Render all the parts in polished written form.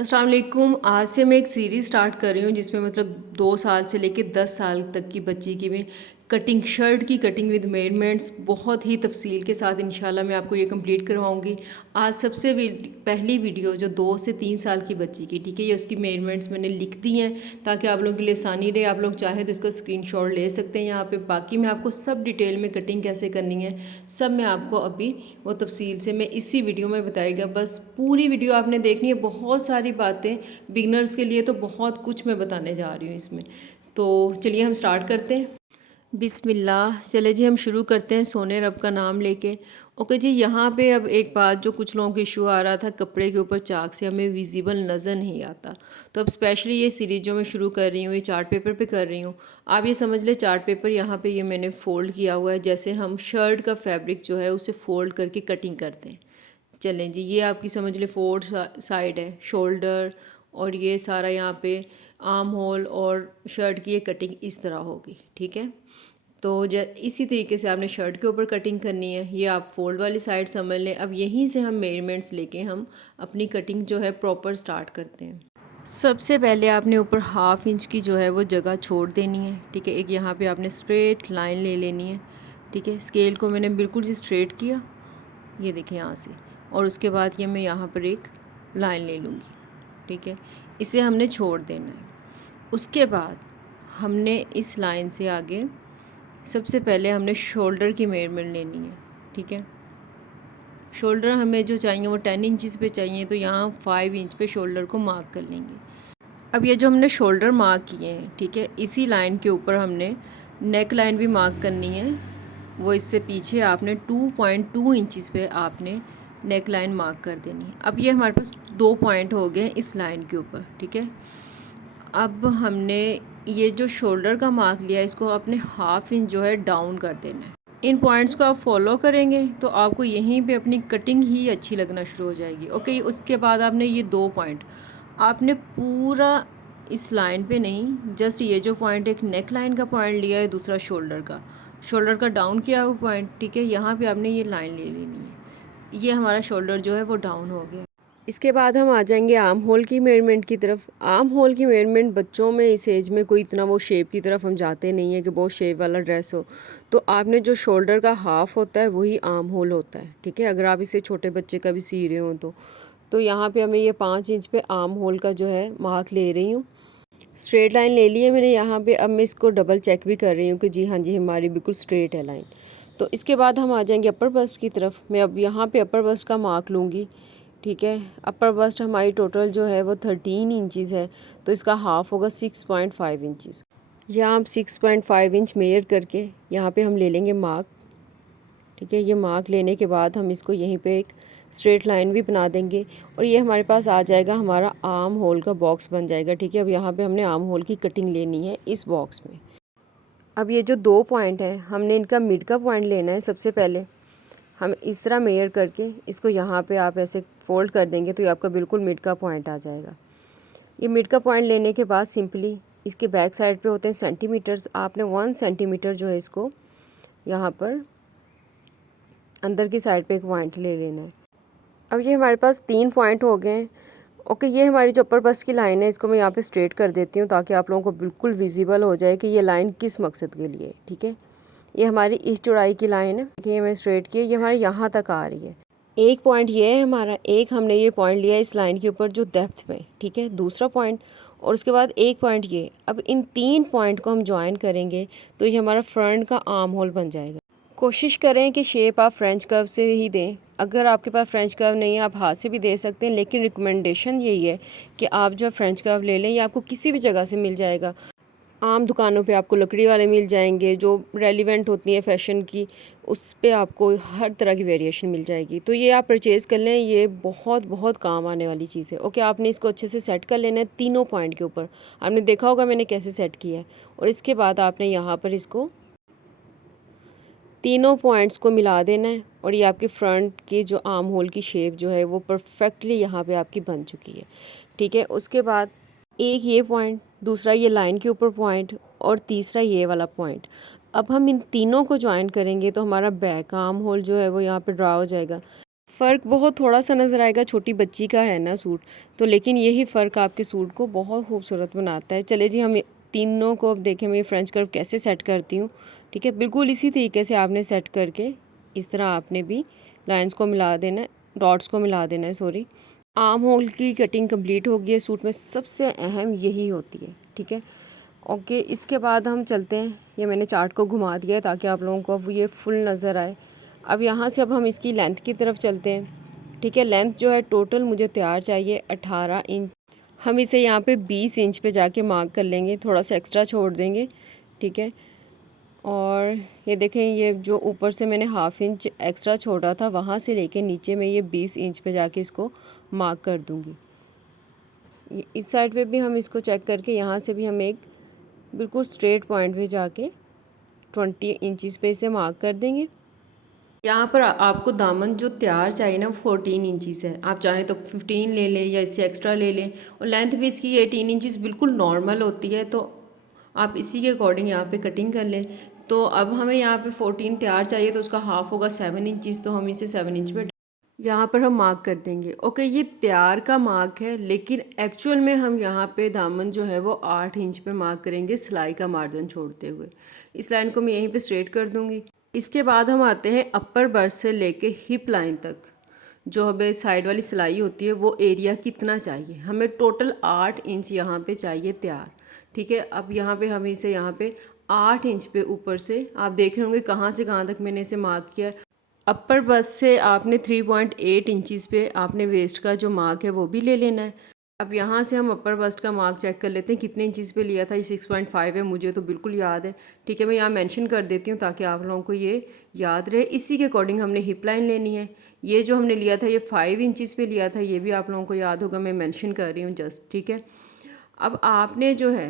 अस्सलाम वालेकुम। आज से मैं एक सीरीज़ स्टार्ट कर रही हूँ जिसमें मतलब 2 साल से लेके 10 साल तक की बच्ची की मैं कटिंग शर्ट की कटिंग विद मेजरमेंट्स बहुत ही तफसील के साथ इंशाल्लाह मैं आपको ये कंप्लीट करवाऊँगी। आज सबसे पहली वीडियो जो 2 से 3 साल की बच्ची की, ठीक है, ये उसकी मेजरमेंट्स मैंने लिख दी हैं ताकि आप लोगों के लिए आसानी रहे। आप लोग चाहें तो इसका स्क्रीनशॉट ले सकते हैं यहाँ पे। बाकी मैं आपको सब डिटेल में कटिंग कैसे करनी है सब मैं आपको अभी वो तफसील से मैं इसी वीडियो में बताएगा। बस पूरी वीडियो आपने देखनी है, बहुत सारी बातें बिगनर्स के लिए तो बहुत कुछ मैं बताने जा रही हूँ इसमें। तो चलिए हम स्टार्ट करते हैं। बिस्मिल्लाह। चले जी हम शुरू करते हैं सोने रब का नाम लेके। ओके जी, यहाँ पे अब एक बात जो कुछ लोगों को इशू आ रहा था, कपड़े के ऊपर चाक से हमें विजिबल नज़र नहीं आता। तो अब स्पेशली ये सीरीज जो मैं शुरू कर रही हूँ ये चार्ट पेपर पे कर रही हूँ। आप ये समझ ले चार्ट पेपर यहाँ पे ये मैंने फ़ोल्ड किया हुआ है, जैसे हम शर्ट का फैब्रिक जो है उसे फ़ोल्ड करके कटिंग करते हैं। चलें जी, ये आपकी समझ ले फोर्थ साइड है, शोल्डर और ये सारा यहाँ पे आर्म होल और शर्ट की ये कटिंग इस तरह होगी, ठीक है। तो इसी तरीके से आपने शर्ट के ऊपर कटिंग करनी है। ये आप फोल्ड वाली साइड समझ लें। अब यहीं से हम मेजरमेंट्स लेके हम अपनी कटिंग जो है प्रॉपर स्टार्ट करते हैं। सबसे पहले आपने ऊपर हाफ इंच की जो है वो जगह छोड़ देनी है, ठीक है। एक यहाँ पे आपने स्ट्रेट लाइन ले लेनी है, ठीक है। स्केल को मैंने बिल्कुल ही स्ट्रेट किया, ये देखिए यहाँ से, और उसके बाद ये मैं यहाँ पर एक लाइन ले लूँगी, ठीक है। इसे हमने छोड़ देना है। उसके बाद हमने इस लाइन से आगे सबसे पहले हमने शोल्डर की मेजरमेंट लेनी है, ठीक है। शोल्डर हमें जो चाहिए वो 10 इंचज़ पे चाहिए, तो यहाँ 5 इंच पे शोल्डर को मार्क कर लेंगे। अब ये जो हमने शोल्डर मार्क किए हैं, ठीक है, इसी लाइन के ऊपर हमने नेक लाइन भी मार्क करनी है। वो इससे पीछे आपने 2.2 इंचज़ पे आपने नेक लाइन मार्क कर देनी है। अब ये हमारे पास 2 पॉइंट हो गए इस लाइन के ऊपर, ठीक है। अब हमने ये जो शोल्डर का मार्क लिया इसको अपने हाफ इंच जो है डाउन कर देना है। इन पॉइंट्स को आप फॉलो करेंगे तो आपको यहीं पे अपनी कटिंग ही अच्छी लगना शुरू हो जाएगी। ओके, उसके बाद आपने ये 2 पॉइंट आपने पूरा इस लाइन पे नहीं, जस्ट ये जो पॉइंट एक नेक लाइन का पॉइंट लिया है, दूसरा शोल्डर का डाउन किया हुआ पॉइंट, ठीक है। यहाँ पे आपने ये लाइन ले लेनी है। ये हमारा शोल्डर जो है वो डाउन हो गया। इसके बाद हम आ जाएंगे आर्म होल की मेजरमेंट की तरफ। आर्म होल की मेजरमेंट बच्चों में इस एज में कोई इतना वो शेप की तरफ हम जाते नहीं है कि बहुत शेप वाला ड्रेस हो। तो आपने जो शोल्डर का हाफ होता है वही आर्म होल होता है, ठीक है। अगर आप इसे छोटे बच्चे का भी सी रहे हो तो यहाँ पे हमें ये 5 इंच पे आर्म होल का जो है मार्क ले रही हूँ। स्ट्रेट लाइन ले ली है मैंने यहाँ पे। अब मैं इसको डबल चेक भी कर रही हूँ कि जी हाँ जी हमारी बिल्कुल स्ट्रेट है लाइन। तो इसके बाद हम आ जाएंगे अपर बस्ट की तरफ। मैं अब यहाँ पे अपर बस्ट का मार्क लूँगी, ठीक है। अपर बस्ट हमारी टोटल जो है वो 13 इंचज़ है, तो इसका हाफ होगा 6.5 इंचज़। यहाँ हम 6.5 इंच मेजर करके यहाँ पे हम ले लेंगे मार्क, ठीक है। ये मार्क लेने के बाद हम इसको यहीं पे एक स्ट्रेट लाइन भी बना देंगे और ये हमारे पास आ जाएगा, हमारा आर्म होल का बॉक्स बन जाएगा, ठीक है। अब यहाँ पे हमने आर्म होल की कटिंग लेनी है इस बॉक्स में। अब ये जो 2 पॉइंट हैं हमने इनका मिड का पॉइंट लेना है। सबसे पहले हम इस तरह मेजर करके इसको यहाँ पे आप ऐसे फोल्ड कर देंगे तो ये आपका बिल्कुल मिड का पॉइंट आ जाएगा। ये मिड का पॉइंट लेने के बाद सिंपली इसके बैक साइड पे होते हैं सेंटीमीटर्स। आपने 1 सेंटीमीटर जो है इसको यहाँ पर अंदर की साइड पे एक पॉइंट ले लेना है। अब ये हमारे पास 3 पॉइंट हो गए हैं। ओके, ये हमारी जो अपर बस्ट की लाइन है इसको मैं यहाँ पे स्ट्रेट कर देती हूँ ताकि आप लोगों को बिल्कुल विजिबल हो जाए कि ये लाइन किस मकसद के लिए, ठीक है। ये हमारी इस चौड़ाई की लाइन है, ये मैं स्ट्रेट की है, ये हमारे यहाँ तक आ रही है। एक पॉइंट ये है हमारा, एक हमने ये पॉइंट लिया इस लाइन के ऊपर जो डेप्थ में, ठीक है, दूसरा पॉइंट, और उसके बाद एक पॉइंट ये। अब इन 3 पॉइंट को हम ज्वाइन करेंगे तो ये हमारा फ्रंट का आर्म होल बन जाएगा। कोशिश करें कि शेप आप फ्रेंच कर्व से ही दें। अगर आपके पास फ्रेंच कर्व नहीं है आप हाथ से भी दे सकते हैं, लेकिन रिकमेंडेशन यही है कि आप जो फ्रेंच कर्व ले लें। ये आपको किसी भी जगह से मिल जाएगा। आम दुकानों पे आपको लकड़ी वाले मिल जाएंगे जो रेलिवेंट होती है फ़ैशन की, उस पे आपको हर तरह की वेरिएशन मिल जाएगी। तो ये आप परचेज़ कर लें, ये बहुत बहुत काम आने वाली चीज़ है। ओके, आपने इसको अच्छे से सेट कर लेना है तीनों पॉइंट के ऊपर। आपने देखा होगा मैंने कैसे सेट किया है। और इसके बाद आपने यहाँ पर इसको तीनों पॉइंट्स को मिला देना है और ये आपके फ्रंट की जो आर्म होल की शेप जो है वो परफेक्टली यहाँ पे आपकी बन चुकी है, ठीक है। उसके बाद एक ये पॉइंट, दूसरा ये लाइन के ऊपर पॉइंट और तीसरा ये वाला पॉइंट। अब हम इन तीनों को ज्वाइन करेंगे तो हमारा बैक आर्म होल जो है वो यहाँ पे ड्रा हो जाएगा। फ़र्क बहुत थोड़ा सा नज़र आएगा, छोटी बच्ची का है ना सूट, तो लेकिन यही फ़र्क आपके सूट को बहुत खूबसूरत बनाता है। चले जी, हम तीनों को अब देखें मैं ये फ्रेंच कर्व कैसे सेट करती हूँ। ठीक है, बिल्कुल इसी तरीके से आपने सेट करके इस तरह आपने भी लाइंस को मिला देना है, डॉट्स को मिला देना है, सॉरी। आर्म होल की कटिंग कंप्लीट हो गई है। सूट में सबसे अहम यही होती है। ठीक है, ओके, इसके बाद हम चलते हैं। ये मैंने चार्ट को घुमा दिया है ताकि आप लोगों को अब ये फुल नज़र आए। अब यहाँ से अब हम इसकी लेंथ की तरफ चलते हैं। ठीक है, लेंथ जो है टोटल मुझे तैयार चाहिए 18 इंच। हम इसे यहाँ पे 20 इंच पे जाके मार्क कर लेंगे, थोड़ा सा एक्स्ट्रा छोड़ देंगे। ठीक है, और ये देखें, ये जो ऊपर से मैंने हाफ इंच एक्स्ट्रा छोड़ा था वहाँ से लेके नीचे में ये 20 इंच पे जाके इसको मार्क कर दूँगी। इस साइड पे भी हम इसको चेक करके यहाँ से भी हम एक बिल्कुल स्ट्रेट पॉइंट पे जाके 20 इंचज़ पे इसे मार्क कर देंगे। यहाँ पर आपको दामन जो तैयार चाहिए ना वो 14 इंचज़ है। आप चाहें तो 15 ले लें या इससे एक्स्ट्रा ले लें, और लेंथ भी इसकी 18 इंचज़ बिल्कुल नॉर्मल होती है, तो आप इसी के अकॉर्डिंग यहाँ पे कटिंग कर लें। तो अब हमें यहाँ पे 14 तैयार चाहिए, तो उसका हाफ होगा 7 इंचज़, तो हम इसे 7 इंच पे यहाँ पर हम मार्क कर देंगे। ओके, ये तैयार का मार्क है, लेकिन एक्चुअल में हम यहाँ पे दामन जो है वो 8 इंच पे मार्क करेंगे सिलाई का मार्जिन छोड़ते हुए। इस लाइन को मैं यहीं पे स्ट्रेट कर दूँगी। इसके बाद हम आते हैं अपर बर्थ से लेके हिप लाइन तक। जो हमें साइड वाली सिलाई होती है वो एरिया कितना चाहिए, हमें टोटल 8 इंच यहाँ पे चाहिए तैयार। ठीक है, अब यहाँ पे हम इसे यहाँ पे 8 इंच पे ऊपर से आप देख रहे होंगे कहाँ से कहाँ तक मैंने इसे मार्क किया है। अपर बस्ट से आपने 3.8 इंचज़ पे आपने वेस्ट का जो मार्क है वो भी ले लेना है। अब यहाँ से हम अपर बस्ट का मार्क चेक कर लेते हैं कितने इंचज़ पे लिया था। ये 6.5 है, मुझे तो बिल्कुल याद है। ठीक है, मैं यहाँ मेंशन कर देती हूँ ताकि आप लोगों को ये याद रहे। इसी के अकॉर्डिंग हमने हिप लाइन लेनी है। ये जो हमने लिया था ये 5 इंचज़ पे लिया था, ये भी आप लोगों को याद होगा, मैं मेंशन कर रही हूँ जस्ट। ठीक है, अब आपने जो है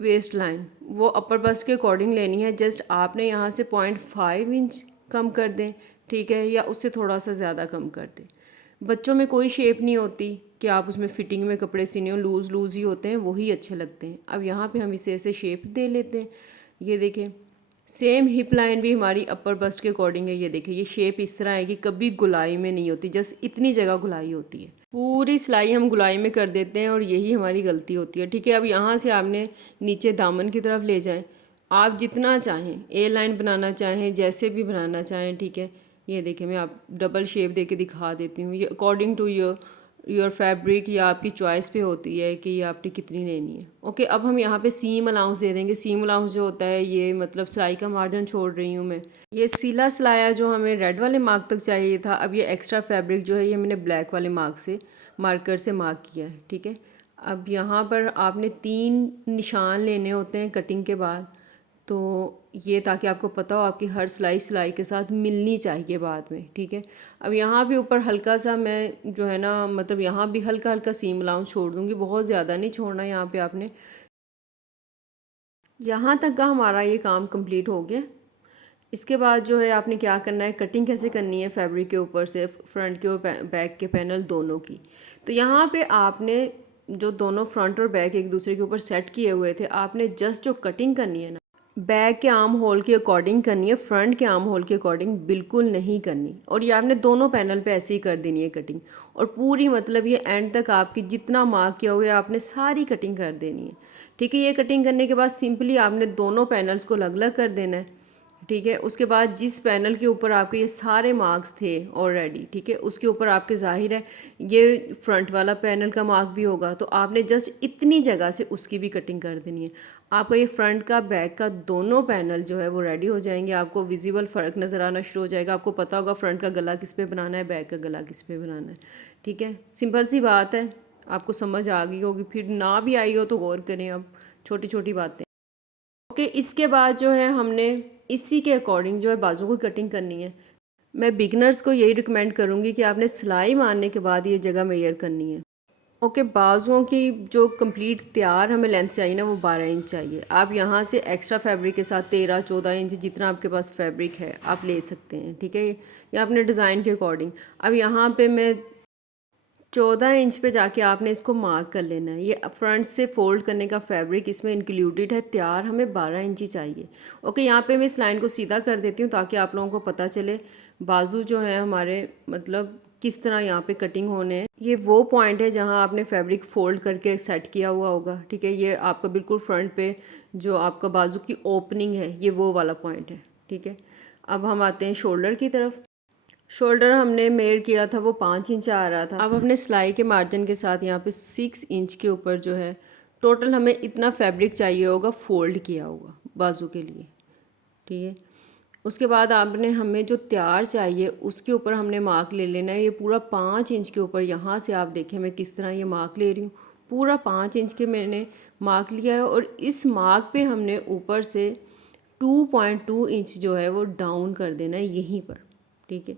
वेस्ट लाइन वो अपर बस्ट के अकॉर्डिंग लेनी है। जस्ट आपने यहाँ से 0.5 इंच कम कर दें, ठीक है, या उससे थोड़ा सा ज़्यादा कम कर दें। बच्चों में कोई शेप नहीं होती कि आप उसमें फिटिंग में कपड़े सीने हो, लूज़ लूज़ ही होते हैं, वही अच्छे लगते हैं। अब यहाँ पे हम इसे ऐसे शेप दे लेते हैं। ये देखें, सेम हिप लाइन भी हमारी अपर बस्ट के अकॉर्डिंग है। ये देखिए, ये शेप इस तरह आएगी, कभी गुलाई में नहीं होती, जस्ट इतनी जगह गुलाई होती है। पूरी सिलाई हम गुलाई में कर देते हैं और यही हमारी गलती होती है। ठीक है, अब यहाँ से आपने नीचे दामन की तरफ ले जाएं, आप जितना चाहें, ए लाइन बनाना चाहें, जैसे भी बनाना चाहें। ठीक है, ये देखें, मैं आप डबल शेप दे के दिखा देती हूँ। ये अकॉर्डिंग टू योर फैब्रिक या आपकी चॉइस पे होती है कि आपने कितनी लेनी है। ओके, अब हम यहाँ पे सीम अलाउंस दे देंगे। सीम अलाउंस जो होता है ये मतलब सिलाई का मार्जिन छोड़ रही हूँ मैं। ये सीला सिलाया जो हमें रेड वाले मार्क तक चाहिए था, अब ये एक्स्ट्रा फैब्रिक जो है ये मैंने ब्लैक वाले मार्क से मार्कर से मार्क किया है। ठीक है, अब यहाँ पर आपने 3 निशान लेने होते हैं कटिंग के बाद, तो ये ताकि आपको पता हो आपकी हर सिलाई के साथ मिलनी चाहिए बाद में। ठीक है, अब यहाँ भी ऊपर हल्का सा मैं जो है ना, मतलब यहाँ भी हल्का हल्का सीम अलाउंस छोड़ दूँगी, बहुत ज़्यादा नहीं छोड़ना यहाँ पे आपने। यहाँ तक का हमारा ये काम कंप्लीट हो गया। इसके बाद जो है आपने क्या करना है, कटिंग कैसे करनी है फैब्रिक के ऊपर से फ्रंट के और बैक के पैनल दोनों की। तो यहाँ पे आपने जो दोनों फ्रंट और बैक एक दूसरे के ऊपर सेट किए हुए थे, आपने जस्ट जो कटिंग करनी है ना, बैक के आर्म होल के अकॉर्डिंग करनी है, फ्रंट के आर्म होल के अकॉर्डिंग बिल्कुल नहीं करनी। और ये आपने दोनों पैनल पे ऐसे ही कर देनी है कटिंग, और पूरी मतलब ये एंड तक आपकी जितना मार्क किया हुआ है आपने सारी कटिंग कर देनी है। ठीक है, ये कटिंग करने के बाद सिंपली आपने दोनों पैनल्स को अलग अलग कर देना है। ठीक है, उसके बाद जिस पैनल के ऊपर आपके ये सारे मार्क्स थे ऑलरेडी, ठीक है, उसके ऊपर आपके ज़ाहिर है ये फ्रंट वाला पैनल का मार्क भी होगा, तो आपने जस्ट इतनी जगह से उसकी भी कटिंग कर देनी है। आपका ये फ्रंट का बैक का दोनों पैनल जो है वो रेडी हो जाएंगे। आपको विजिबल फ़र्क नज़र आना शुरू हो जाएगा, आपको पता होगा फ्रंट का गला किस पे बनाना है, बैक का गला किस पे बनाना है। ठीक है, सिंपल सी बात है, आपको समझ आ गई होगी। फिर ना भी आई हो तो गौर करें, अब छोटी छोटी बातें। ओके, इसके बाद जो है हमने इसी के अकॉर्डिंग जो है बाजू की कटिंग करनी है। मैं बिगनर्स को यही रिकमेंड करूँगी कि आपने सिलाई मारने के बाद ये जगह मेजर करनी है। ओके, बाजुओं की जो कंप्लीट तैयार हमें लेंथ चाहिए ना वो 12 इंच चाहिए। आप यहाँ से एक्स्ट्रा फैब्रिक के साथ 13-14 इंच जितना आपके पास फैब्रिक है आप ले सकते हैं। ठीक है, या अपने डिज़ाइन के अकॉर्डिंग। अब यहाँ पे मैं 14 इंच पे जाके आपने इसको मार्क कर लेना है। ये फ्रंट से फोल्ड करने का फैब्रिक इसमें इंक्लूडेड है, तैयार हमें 12 इंच ही चाहिए। ओके, यहाँ पे मैं इस लाइन को सीधा कर देती हूँ ताकि आप लोगों को पता चले बाजू जो है हमारे मतलब किस तरह यहाँ पे कटिंग होने हैं। ये वो पॉइंट है जहाँ आपने फैब्रिक फोल्ड करके सेट किया हुआ होगा, ठीक है। ये आपका बिल्कुल फ्रंट पे जो आपका बाजू की ओपनिंग है, ये वो वाला पॉइंट है, ठीक है। अब हम आते हैं शोल्डर की तरफ। शोल्डर हमने मेड किया था वो 5 इंच आ रहा था। अब अपने सिलाई के मार्जिन के साथ यहाँ पे 6 इंच के ऊपर जो है टोटल हमें इतना फैब्रिक चाहिए होगा फोल्ड किया हुआ बाजू के लिए, ठीक है। उसके बाद आपने हमें जो तैयार चाहिए उसके ऊपर हमने मार्क ले लेना है। ये पूरा 5 इंच के ऊपर, यहाँ से आप देखें मैं किस तरह ये मार्क ले रही हूँ, पूरा 5 इंच के मैंने मार्क लिया है। और इस मार्क पे हमने ऊपर से 2.2 इंच जो है वो डाउन कर देना है यहीं पर, ठीक है।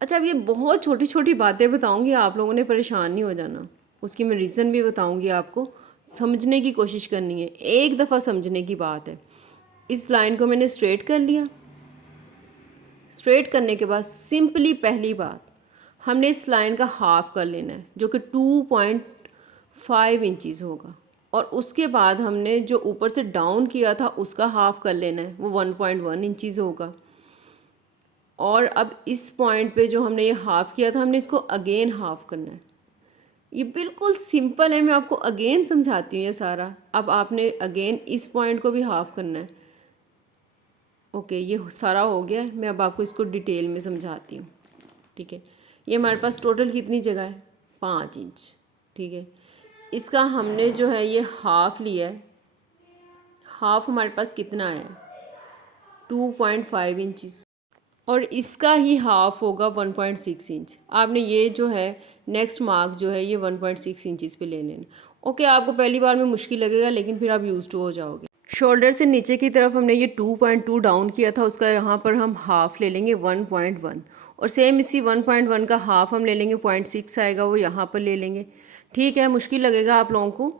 अच्छा, अब ये बहुत छोटी छोटी बातें बताऊंगी, आप लोगों ने परेशान नहीं हो जाना। उसकी मैं रीज़न भी बताऊंगी, आपको समझने की कोशिश करनी है, एक दफ़ा समझने की बात है। इस लाइन को मैंने स्ट्रेट कर लिया। स्ट्रेट करने के बाद सिंपली पहली बात हमने इस लाइन का हाफ कर लेना है जो कि 2.5 इंचज़ होगा। और उसके बाद हमने जो ऊपर से डाउन किया था उसका हाफ कर लेना है, वो 1.1 इंचज़ होगा। और अब इस पॉइंट पे जो हमने ये हाफ़ किया था हमने इसको अगेन हाफ़ करना है। ये बिल्कुल सिंपल है, मैं आपको अगेन समझाती हूँ ये सारा। अब आपने अगेन इस पॉइंट को भी हाफ़ करना है। ओके, ये सारा हो गया है। मैं अब आपको इसको डिटेल में समझाती हूँ, ठीक है। ये हमारे पास टोटल कितनी जगह है, 5 इंच, ठीक है। इसका हमने जो है ये हाफ़ लिया है। हाफ़ हमारे पास कितना है, 2.5 इंचज़। और इसका ही हाफ़ होगा 1.6 इंच। आपने ये जो है नेक्स्ट मार्क जो है ये 1.6 इंचज़ पे ले लेना। ओके, आपको पहली बार में मुश्किल लगेगा लेकिन फिर आप यूज़ टू हो जाओगे। शोल्डर से नीचे की तरफ हमने ये 2.2 डाउन किया था, उसका यहाँ पर हम हाफ़ ले लेंगे 1.1। और सेम इसी 1.1 का हाफ़ हम ले लेंगे, 0.6 आएगा वो यहाँ पर ले लेंगे, ठीक है। मुश्किल लगेगा आप लोगों को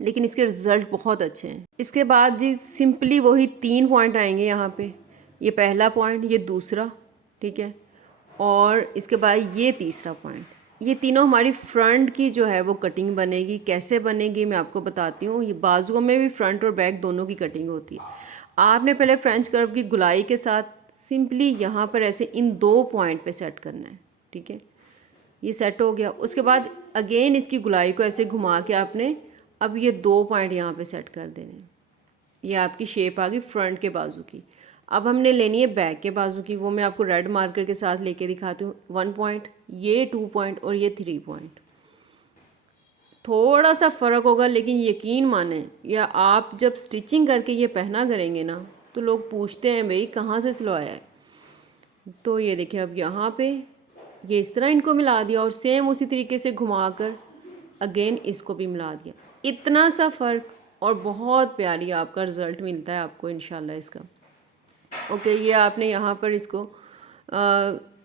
लेकिन इसके रिज़ल्ट बहुत अच्छे हैं। इसके बाद जी सिंपली वही 3 पॉइंट आएंगे यहाँ पे। ये पहला पॉइंट, ये दूसरा, ठीक है, और इसके बाद ये तीसरा पॉइंट। ये तीनों हमारी फ्रंट की जो है वो कटिंग बनेगी। कैसे बनेगी मैं आपको बताती हूँ। ये बाजुओं में भी फ्रंट और बैक दोनों की कटिंग होती है। आपने पहले फ्रेंच कर्व की गुलाई के साथ सिंपली यहाँ पर ऐसे इन 2 पॉइंट पे सेट करना है, ठीक है। ये सेट हो गया। उसके बाद अगेन इसकी गुलाई को ऐसे घुमा के आपने अब ये 2 पॉइंट यहाँ पे सेट कर देने हैं। ये आपकी शेप आ गई फ्रंट के बाजू की। अब हमने लेनी है बैक के बाजू की, वो मैं आपको रेड मार्कर के साथ लेके दिखाती हूँ। 1 पॉइंट, ये 2 पॉइंट और ये 3 पॉइंट। थोड़ा सा फ़र्क होगा लेकिन यकीन माने, या आप जब स्टिचिंग करके ये पहना करेंगे ना तो लोग पूछते हैं भाई कहाँ से सिलवाया है। तो ये देखिए, अब यहाँ पे ये इस तरह इनको मिला दिया और सेम उसी तरीके से घुमा कर अगेन इसको भी मिला दिया। इतना सा फ़र्क और बहुत प्यारी आपका रिज़ल्ट मिलता है आपको इंशाल्लाह इसका। ओके, ये आपने यहाँ पर इसको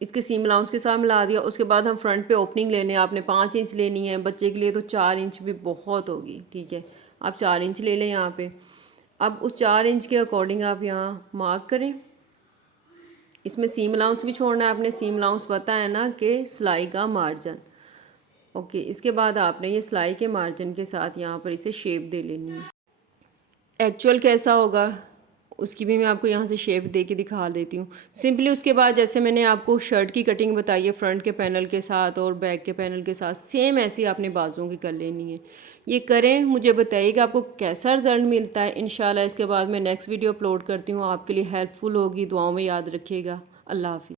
इसके सीम अलाउंस के साथ मिला दिया। उसके बाद हम फ्रंट पे ओपनिंग लेने, आपने 5 इंच लेनी है, बच्चे के लिए तो 4 इंच भी बहुत होगी, ठीक है। आप 4 इंच ले लें यहाँ पे। अब उस 4 इंच के अकॉर्डिंग आप यहाँ मार्क करें। इसमें सीम अलाउंस भी छोड़ना है आपने। सीम अलाउंस पता है ना कि सिलाई का मार्जिन। ओके, इसके बाद आपने ये सिलाई के मार्जिन के साथ यहाँ पर इसे शेप दे लेनी है। एक्चुअल कैसा होगा उसकी भी मैं आपको यहाँ से शेप दे के दिखा देती हूँ सिंपली। उसके बाद जैसे मैंने आपको शर्ट की कटिंग बताई है फ्रंट के पैनल के साथ और बैक के पैनल के साथ, सेम ऐसे ही आपने बाजुओं की कर लेनी है। ये करें, मुझे बताइए कि आपको कैसा रिज़ल्ट मिलता है। इंशाल्लाह इसके बाद मैं नेक्स्ट वीडियो अपलोड करती हूँ, आपके लिए हेल्पफुल होगी। दुआओं में याद रखिएगा। अल्लाह हाफिज़।